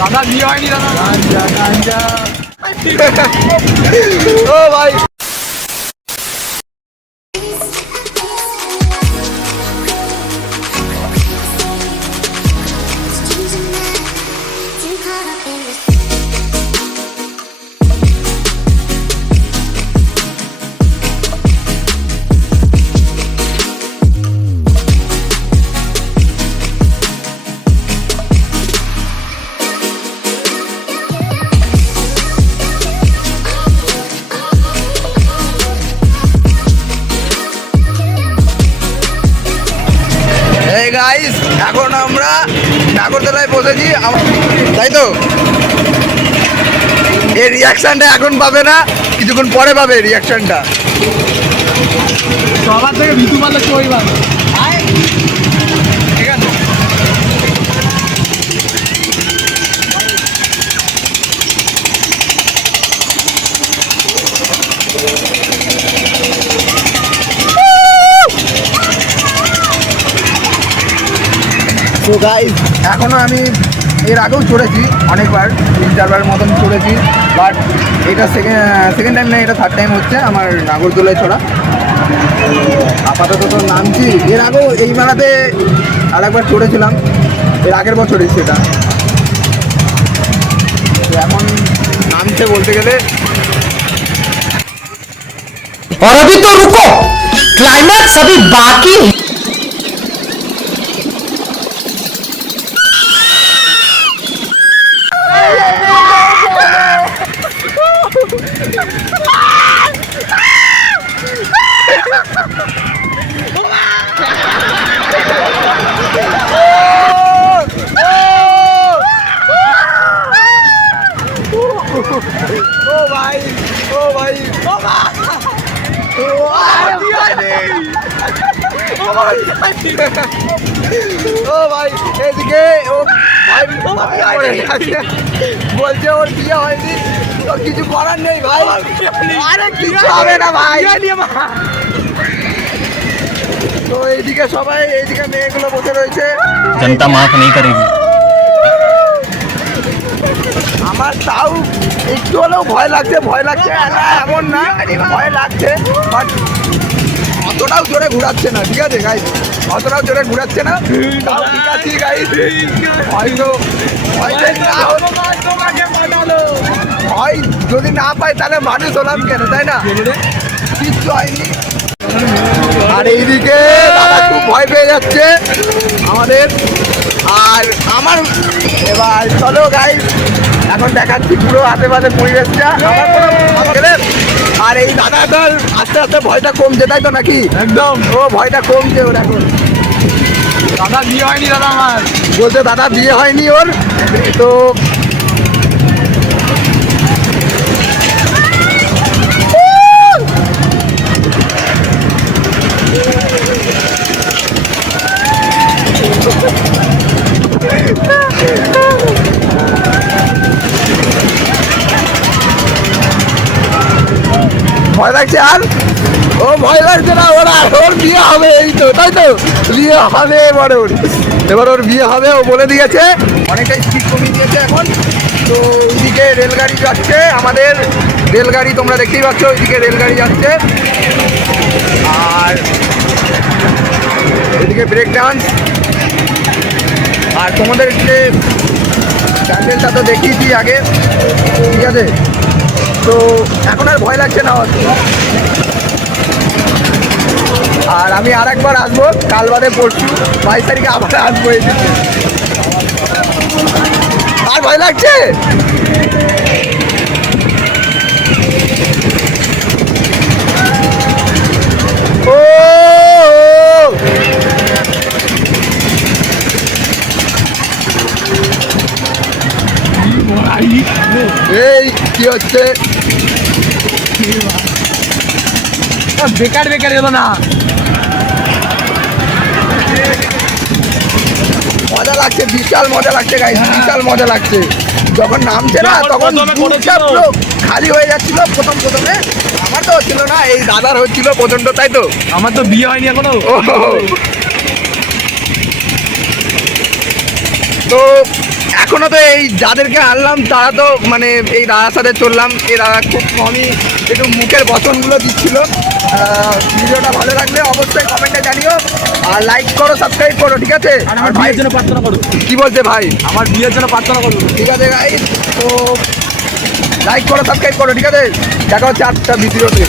দাদা বিয়ে হয়নি দাদা। ও ভাই গাইস, এখন আমরা নাগরদোলায় বসেছি, তাই তো? এই রিয়াকশনটা এখন পাবে না, কিছুক্ষণ পরে পাবে রিয়াকশনটা। সবার থেকে ভিতু পারলে চই ভালো। ঠিক আছে, তো গাইস এখনও আমি এর আগেও চড়েছি অনেকবার, 3-4বার মতন চড়েছি, বাট এটা সেকেন্ড টাইম না, এটা থার্ড টাইম হচ্ছে আমার নাগরদোলায় চড়া। আপাতত তো নামছি, এর আগেও এই মেলাতে আরেকবার চড়েছিলাম, এর আগের বছরই সেটা। তো এখন নামছে বলতে গেলে। और अभी तो रुको, क्लाइमैक्स अभी बाकी है। ও ভাই, ও ভাই, ও ভাই, ও ভাই, এদিকে ও বলছে ওর বিয়ে হয়নি, তো কিছু করার নেই ভাই, আরে কিছু হবে না ভাই। তো এইদিকে সবাই, এইদিকে মেয়েগুলো বসে রয়েছে, जनता माफ नहीं करेगी। আমার তাও একটু হলেও ভয় লাগছে, ভয় লাগছে না এমন না, ভয় লাগছে, বাট অতটাও জোরে ঘুরাচ্ছে না, ঠিক আছে গাইস, অতটাও জোরে ঘুরাচ্ছে না, তাও ঠিক আছে গাইস। হয়তো হয় যদি না পাই তাহলে মানুষ হলাম কেন, তাই না? কিচ্ছু হয়নি। আর এইদিকে দাদা খুব ভয় পেয়ে যাচ্ছে আমাদের, আর আমার এবার চলো গাইস, এখন দেখাচ্ছি পুরো আশেপাশের পরিবেশটা আমার কোনো গেলে। আর এই দাদা তো আস্তে আস্তে ভয়টা কমছে, তাই তো নাকি? একদম। ও ভয়টা কমছে ওর এখন, দাদা বিয়ে হয়নি দাদা আমার। বলছে দাদা বিয়ে হয়নি ওর। তো ভয় লাগছে, আর ও ভয় লাগছে না, ওর বিয়ে হবে, এই তো, তাই তো? বিয়ে হবে এবার ওর, এবার ওর বিয়ে হবে, ও বলে দিয়েছে, অনেকটাই স্পিড কমিয়ে দিয়েছে এখন। তো ওইদিকে রেলগাড়ি যাচ্ছে, আমাদের রেলগাড়ি তোমরা দেখতেই পাচ্ছ, ওইদিকে রেলগাড়ি যাচ্ছে, আর এদিকে ব্রেক ডান্স। আর তোমাদের যে প্যান্ডেলটা তো দেখিয়েছি আগে, ঠিক আছে? তো এখন আর ভয় লাগছে না। আর আমি আর একবার আসবো, কাল বাদে পরশু 22 তারিখে আবার আসবো। আর ভয় লাগছে, ও এই কি হচ্ছে? বেকার বেকার এলো না। মজা লাগছে, বিশাল মজা লাগছে গাইস, বিশাল মজা লাগছে। যখন নামছে না তখন পুরো খালি হয়ে যাচ্ছিল প্রথমে। আমার তো হচ্ছিল না, এই দাদার হচ্ছিল প্রচন্ড, তাই তো? আমার তো বিয়ে হয়নি এখনো। তো এখনো তো এই যাদেরকে আনলাম তারা তো মানে এই দাদার সাথে চললাম, এই দাদা খুব কমই একটু মুখের বচনগুলো দিচ্ছিল। ভিডিওটা ভালো লাগলে অবশ্যই কমেন্টে জানিও, আর লাইক করো, সাবস্ক্রাইব করো, ঠিক আছে? আর আমার বিয়ের জন্য প্রার্থনা করো। কি বলছে ভাই? আমার বিয়ের জন্য প্রার্থনা করো। ঠিক আছে গাইস, তো লাইক করো, সাবস্ক্রাইব করো, ঠিক আছে? দেখা হচ্ছে 8টা ভিডিওতে।